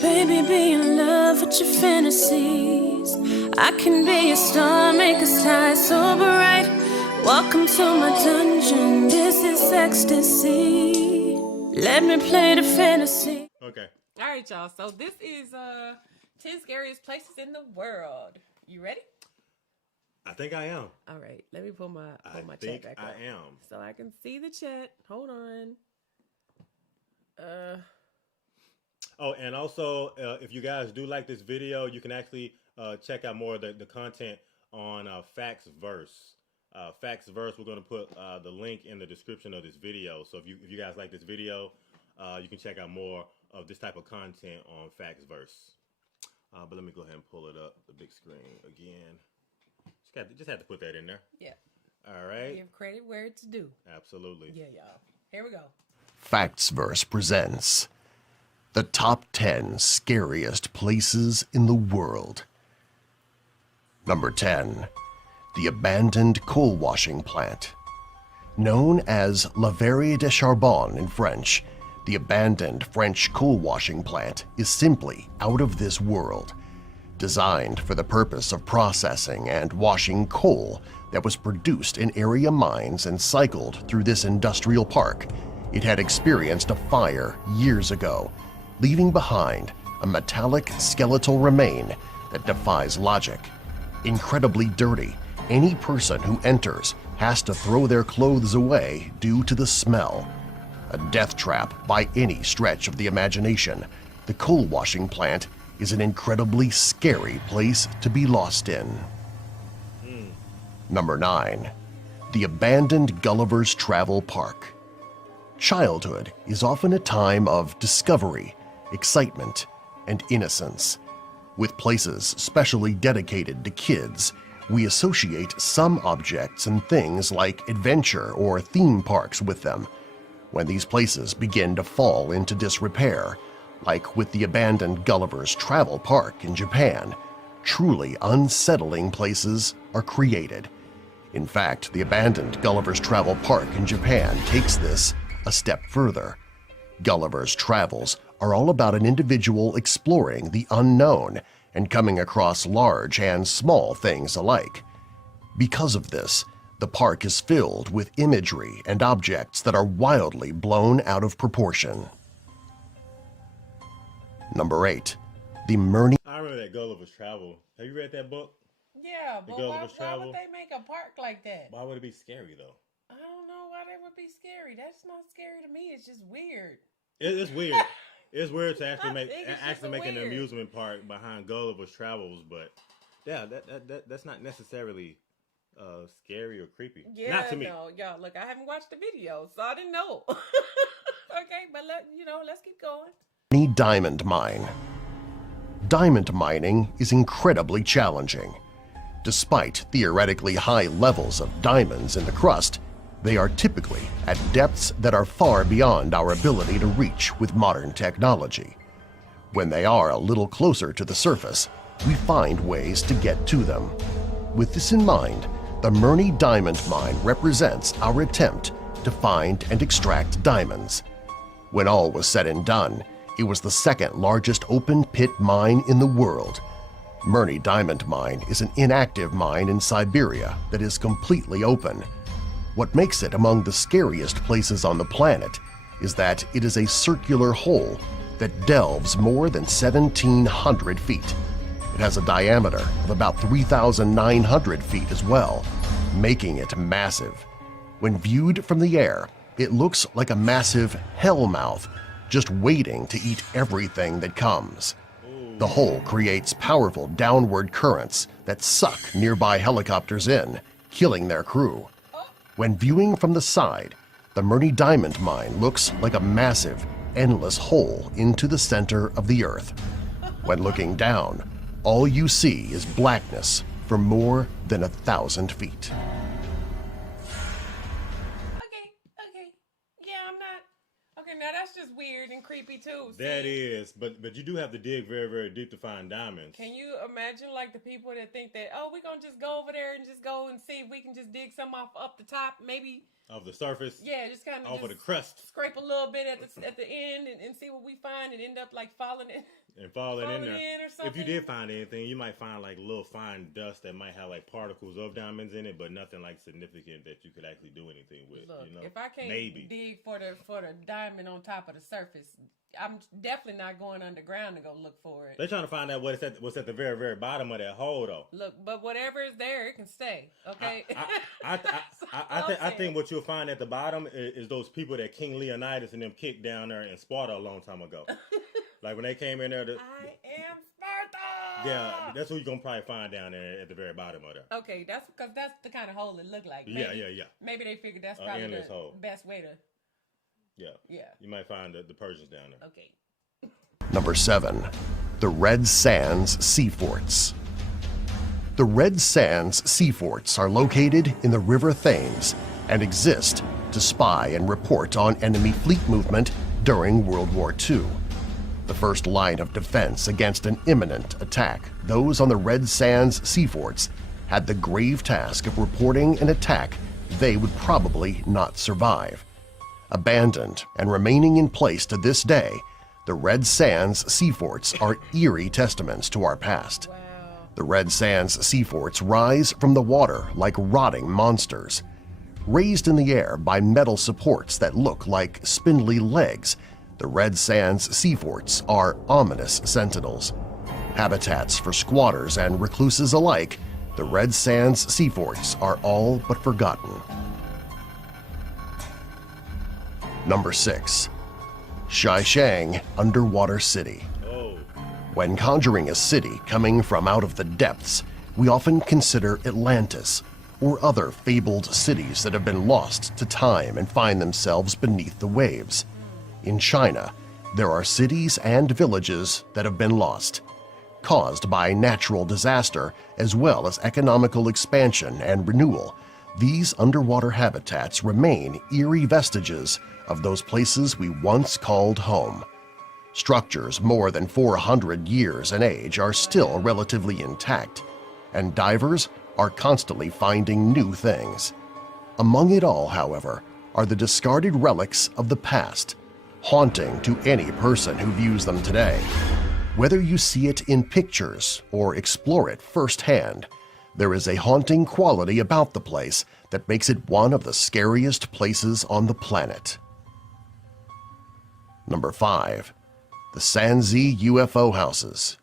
Baby, be in love with your fantasies. I can be a star, make us high so bright. Welcome to my dungeon, this is ecstasy. Let me play the fantasy. Okay. All right, y'all. So this is 10 scariest places in the world. You ready? I think I am. All right. Let me pull my I chat back up. I am. So I can see the chat. Hold on. Oh, and also, if you guys do like this video, you can actually check out more of the content on Facts Verse. Facts Verse, we're going to put the link in the description of this video. So if you guys like this video, you can check out more of this type of content on Facts Verse. But let me go ahead and pull it up, the big screen again. Just had to put that in there. Yeah. All right. Give credit where it's due. Absolutely. Yeah, y'all. Here we go. Facts Verse presents the top 10 scariest places in the world. Number 10. The abandoned coal washing plant. Known as La Verrie de Charbon in French, the abandoned French coal washing plant is simply out of this world. Designed for the purpose of processing and washing coal that was produced in area mines and cycled through this industrial park, it had experienced a fire years ago, leaving behind a metallic skeletal remain that defies logic. Incredibly dirty, any person who enters has to throw their clothes away due to the smell. A death trap by any stretch of the imagination, the coal washing plant is an incredibly scary place to be lost in. Number 9. The abandoned Gulliver's Travel Park. Childhood is often a time of discovery, excitement, and innocence. With places specially dedicated to kids, we associate some objects and things like adventure or theme parks with them. When these places begin to fall into disrepair, like with the abandoned Gulliver's Travel Park in Japan, truly unsettling places are created. In fact, the abandoned Gulliver's Travel Park in Japan takes this a step further. Gulliver's travels are all about an individual exploring the unknown and coming across large and small things alike. Because of this, the park is filled with imagery and objects that are wildly blown out of proportion. Number 8. The Murney. I remember that Gulliver's Travel. Have you read that book? Yeah, but why would they make a park like that? Why would it be scary, though? I don't know why that would be scary. That's not scary to me. It's just weird. It's weird. It's weird to actually make an weird amusement park behind Gulliver's Travels, but yeah, that's not necessarily scary or creepy. Yeah, not to me. No, y'all. Look, I haven't watched the video, so I didn't know. Okay, but let's keep going. Diamond Mine. Diamond mining is incredibly challenging. Despite theoretically high levels of diamonds in the crust, they are typically at depths that are far beyond our ability to reach with modern technology. When they are a little closer to the surface, we find ways to get to them. With this in mind, the Murney Diamond Mine represents our attempt to find and extract diamonds. When all was said and done, it was the second largest open-pit mine in the world. Murney Diamond Mine is an inactive mine in Siberia that is completely open. What makes it among the scariest places on the planet is that it is a circular hole that delves more than 1,700 feet. It has a diameter of about 3,900 feet as well, making it massive. When viewed from the air, it looks like a massive hellmouth just waiting to eat everything that comes. The hole creates powerful downward currents that suck nearby helicopters in, killing their crew. When viewing from the side, the Murney Diamond Mine looks like a massive, endless hole into the center of the earth. When looking down, all you see is blackness for more than 1,000 feet. Okay. Yeah, I'm not. Okay, now that's just weird and creepy too. That is, but you do have to dig very, very deep to find diamonds. Can you imagine like the people that think that, oh, we're gonna just go over there and just go and see if we can just dig some off up the top, maybe of the surface? Yeah, just kind of over the crust. Scrape a little bit at the end and see what we find and end up like falling in. and falling in there. or something? If you did find anything, you might find like little fine dust that might have like particles of diamonds in it, but nothing like significant that you could actually do anything with. Look, you know? if I can't maybe dig for the diamond on top of the surface, I'm definitely not going underground to go look for it. they're trying to find out what's at the very, very bottom of that hole, though. Look, but whatever is there, it can stay. Okay. I think what you'll find at the bottom is those people that King Leonidas and them kicked down there in Sparta a long time ago. Like when they came in there. I am Sparta. Yeah, that's what you're gonna probably find down there at the very bottom of there. Okay, that's because that's the kind of hole it looked like. Maybe, Maybe, yeah. Maybe they figured that's probably the hole. best way to. Yeah. You might find the Persians down there. Okay. Number 7. The Red Sands Sea Forts. The Red Sands Sea Forts are located in the River Thames and exist to spy and report on enemy fleet movement during World War II. The first line of defense against an imminent attack, those on the Red Sands Sea Forts had the grave task of reporting an attack they would probably not survive. Abandoned and remaining in place to this day, the Red Sands Sea Forts are eerie testaments to our past. Wow. The Red Sands Sea Forts rise from the water like rotting monsters. Raised in the air by metal supports that look like spindly legs, the Red Sands Sea Forts are ominous sentinels. Habitats for squatters and recluses alike, the Red Sands Sea Forts are all but forgotten. Number 6. Shishang Underwater City. When conjuring a city coming from out of the depths, we often consider Atlantis or other fabled cities that have been lost to time and find themselves beneath the waves. In China, there are cities and villages that have been lost, caused by natural disaster as well as economical expansion and renewal. These underwater habitats remain eerie vestiges of those places we once called home. Structures more than 400 years in age are still relatively intact, and divers are constantly finding new things. Among it all, however, are the discarded relics of the past, haunting to any person who views them today. Whether you see it in pictures or explore it firsthand, there is a haunting quality about the place that makes it one of the scariest places on the planet. Number 5. The Sanzi UFO Houses.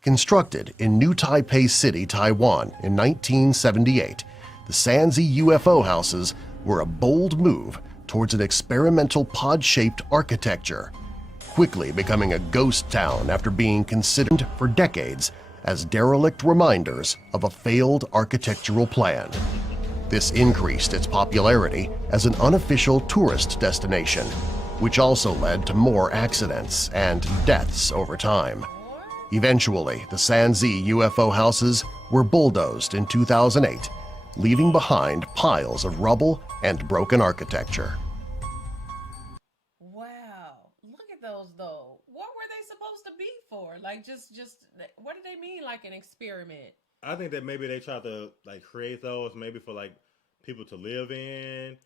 Constructed in New Taipei City, Taiwan in 1978, the Sanzi UFO Houses were a bold move towards an experimental pod-shaped architecture, quickly becoming a ghost town after being considered for decades as derelict reminders of a failed architectural plan. This increased its popularity as an unofficial tourist destination, which also led to more accidents and deaths over time. Eventually, the Sanzi UFO houses were bulldozed in 2008, leaving behind piles of rubble and broken architecture. Wow. Look at those, though. What were they supposed to be for? Like, just what did they mean, like an experiment? I think that maybe they tried to like create those maybe for like people to live in,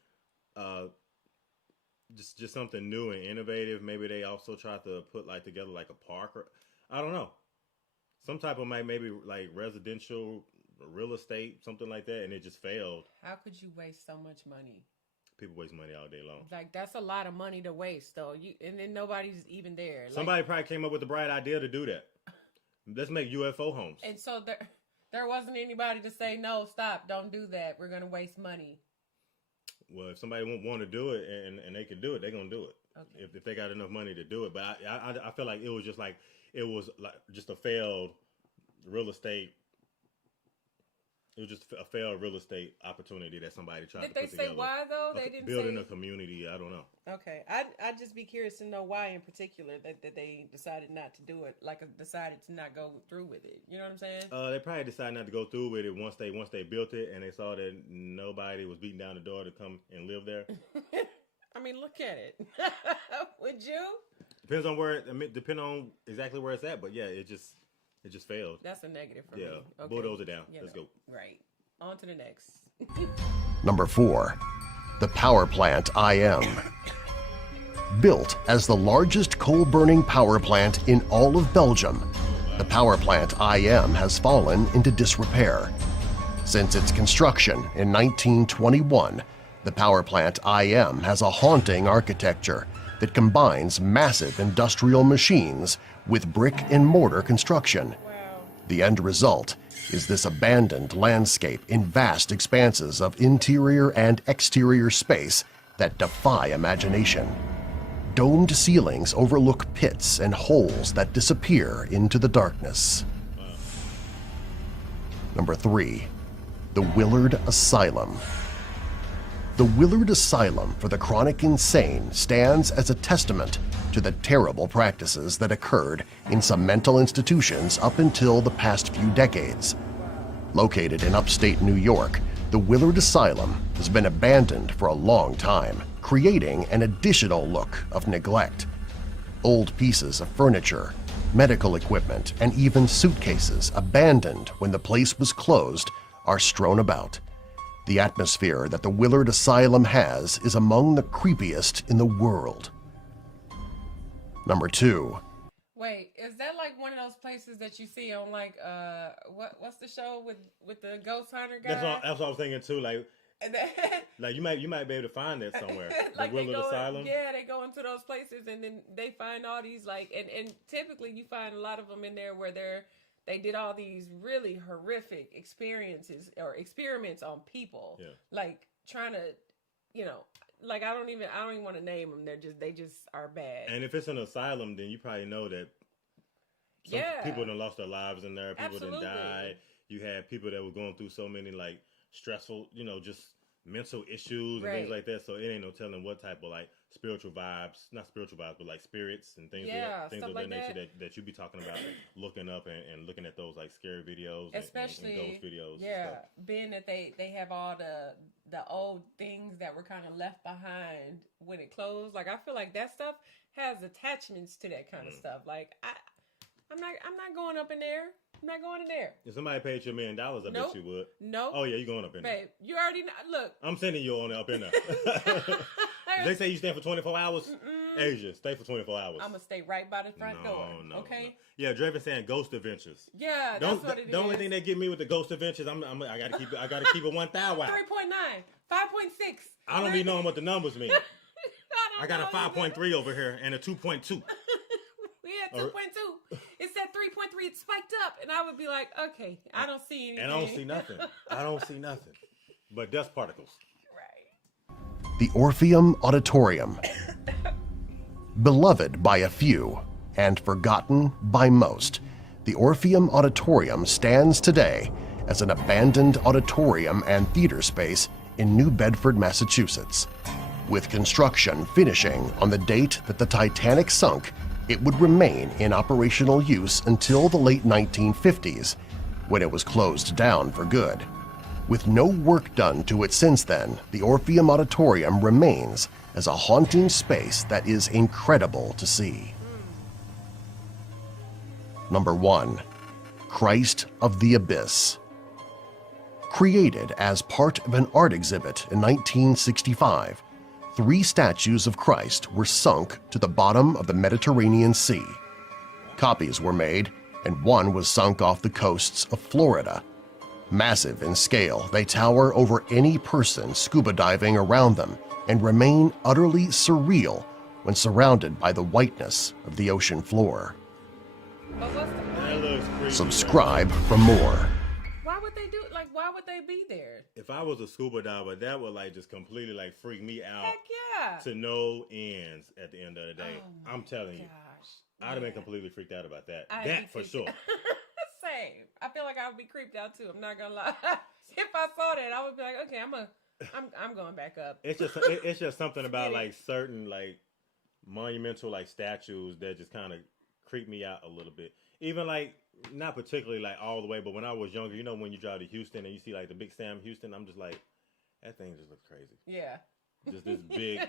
just something new and innovative. Maybe they also tried to put like together like a park, or I don't know, some type of maybe like residential real estate, something like that, and it just failed. How could you waste so much money? People waste money all day long. Like, that's a lot of money to waste, though. And then nobody's even there. Somebody probably came up with the bright idea to do that. Let's make UFO homes. And so there wasn't anybody to say, no, stop, don't do that. We're going to waste money. Well, if somebody want to do it and they can do it, they're going to do it. Okay. If they got enough money to do it. But I feel like it was just a failed real estate. It was just a failed real estate opportunity that somebody tried to put together. Did they say why, though? They didn't building say... a community. I don't know. Okay. I'd just be curious to know why in particular that they decided not to do it, like decided to not go through with it. You know what I'm saying? They probably decided not to go through with it once they built it and they saw that nobody was beating down the door to come and live there. I mean, look at it. Would you? Depends on exactly where it's at, but yeah, it just failed. That's a negative for me. Yeah, Okay. bulldoze it down. Let's go. Right. On to the next. Number 4. The Power Plant IM. Built as the largest coal-burning power plant in all of Belgium, the power plant IM has fallen into disrepair. Since its construction in 1921, the power plant IM has a haunting architecture that combines massive industrial machines with brick-and-mortar construction. The end result is this abandoned landscape in vast expanses of interior and exterior space that defy imagination. Domed ceilings overlook pits and holes that disappear into the darkness. Number 3. The Willard Asylum. The Willard Asylum for the Chronic Insane stands as a testament to the terrible practices that occurred in some mental institutions up until the past few decades. Located in upstate New York, the Willard Asylum has been abandoned for a long time, creating an additional look of neglect. Old pieces of furniture, medical equipment, and even suitcases abandoned when the place was closed are strewn about. The atmosphere that the Willard Asylum has is among the creepiest in the world. Number 2. Wait, is that like one of those places that you see on like what's the show with the ghost hunter guy? That's what I was thinking too. Like you might be able to find that somewhere. Like the Willard Asylum. Yeah, they go into those places and then they find all these and typically you find a lot of them in there where they did all these really horrific experiences or experiments on people. Yeah. Like trying to, like I don't even want to name them. They just are bad. And if it's an asylum, then you probably know that people done lost their lives in there. People done died. You had people that were going through so many like stressful, just mental issues and things like that. So it ain't no telling what type of like spiritual vibes, not spiritual vibes, but like spirits and things of that nature that you be talking about, looking up and looking at those like scary videos, especially and ghost videos. Yeah, being that they have all the old things that were kind of left behind when it closed. Like I feel like that stuff has attachments to that kind of stuff. Like I'm not going up in there. I'm not going in there. If somebody paid you $1 million, I bet you would. Nope. Oh yeah, you're going up in there. Babe, you already know. Look. I'm sending you on up in there. They say you stay for 24 hours. Asia, stay for 24 hours. I'm gonna stay right by the front door. Okay. No. Yeah, Draven saying Ghost Adventures. Yeah, that's what it is. The only thing that get me with the Ghost Adventures, I gotta keep it 1,000. 3.9, 5.6. I don't be knowing what the numbers mean. I got a 5.3 over here and a 2.2. We had 2.2. It said 3.3. It spiked up, and I would be like, okay, I don't see anything. And I don't see nothing. But dust particles. Right. The Orpheum Auditorium. Beloved by a few and forgotten by most, the Orpheum Auditorium stands today as an abandoned auditorium and theater space in New Bedford, Massachusetts. With construction finishing on the date that the Titanic sunk, it would remain in operational use until the late 1950s, when it was closed down for good. With no work done to it since then, the Orpheum Auditorium remains as a haunting space that is incredible to see. Number 1. Christ of the Abyss. Created as part of an art exhibit in 1965, 3 statues of Christ were sunk to the bottom of the Mediterranean Sea. Copies were made, and one was sunk off the coasts of Florida. Massive in scale, they tower over any person scuba diving around them and remain utterly surreal when surrounded by the whiteness of the ocean floor. Subscribe for more. Why would they do it? Like, why would they be there? If I was a scuba diver, that would like just completely like freak me out. Heck yeah. To no ends at the end of the day. Oh I'm telling you. I'd have been completely freaked out about that. That for sure. Same. I feel like I would be creeped out too. I'm not gonna lie. If I saw that, I would be like, okay, I'm going back up. It's just something about like certain like monumental like statues that just kind of creep me out a little bit. Even like not particularly like all the way, but when I was younger, when you drive to Houston and you see like the Big Sam Houston, I'm just like, that thing just looks crazy. Yeah. Just this big,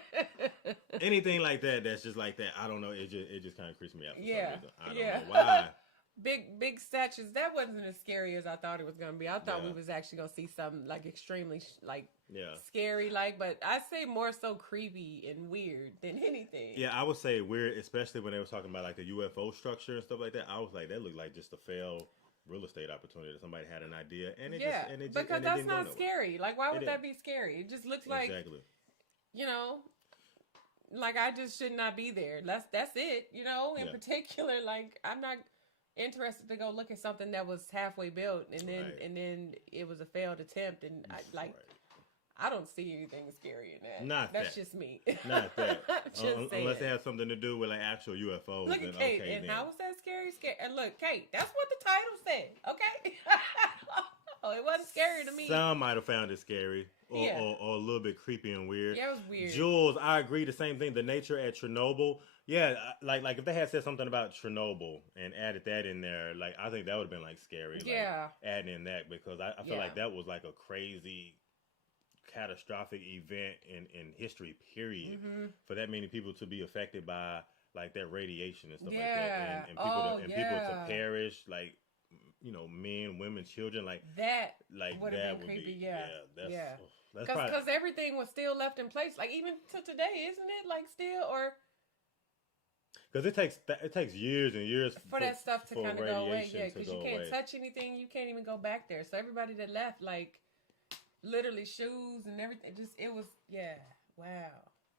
anything like that that's just like that. I don't know. It just kind of creeps me out. For some reason. I don't know why. big statues. That wasn't as scary as I thought it was gonna be. I thought we Yeah. was actually gonna see something like extremely Yeah. scary, but I say more so creepy and weird than anything. Yeah, I would say weird, especially when they were talking about like the UFO structure and stuff like that. I was like, that looked like just a failed real estate opportunity that somebody had an idea, and it Yeah, just and it just, because and it that's didn't go not nowhere. scary. Like, why would It that didn't. be scary? It just looks like, Exactly. you know, like I just should not be there. That's it. You know, in Yeah. particular, like I'm not interested to go look at something that was halfway built and then Right. and then it was a failed attempt, and Right. I don't see anything scary in that. Not That's that. just me. Not that. Just Unless saying. it has something to do with like actual UFOs. Look then at Kate, okay, and then. how was that scary? And look, Kate, that's what the title said. Okay. Oh, it wasn't scary to me. Some might have found it scary or, Yeah. or a little bit creepy and weird. Yeah, it was weird. Jules, I agree. The same thing. The nature at Chernobyl. Yeah, like if they had said something about Chernobyl and added that in there, like I think that would have been like scary. Like, Yeah. adding in that because I feel Yeah. like that was like a crazy catastrophic event in history period for that many people to be affected by like that radiation and stuff like that and people to perish, like, you know, men, women, children, like that like would that have would been creepy. be Yeah. that's Yeah. that's Because probably, everything was still left in place, like even to today, isn't it? Like still, or because it takes years and years for that stuff to for kind of go away. radiation Yeah, to because go you can't away. touch anything, you can't even go back there. So everybody that left, like literally shoes and everything, just it was wow.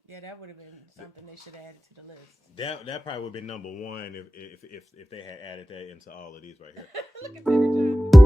Yeah, that would have been something they should have added to the list. That probably would have been number one if they had added that into all of these right here. Look at Taylor Johnson.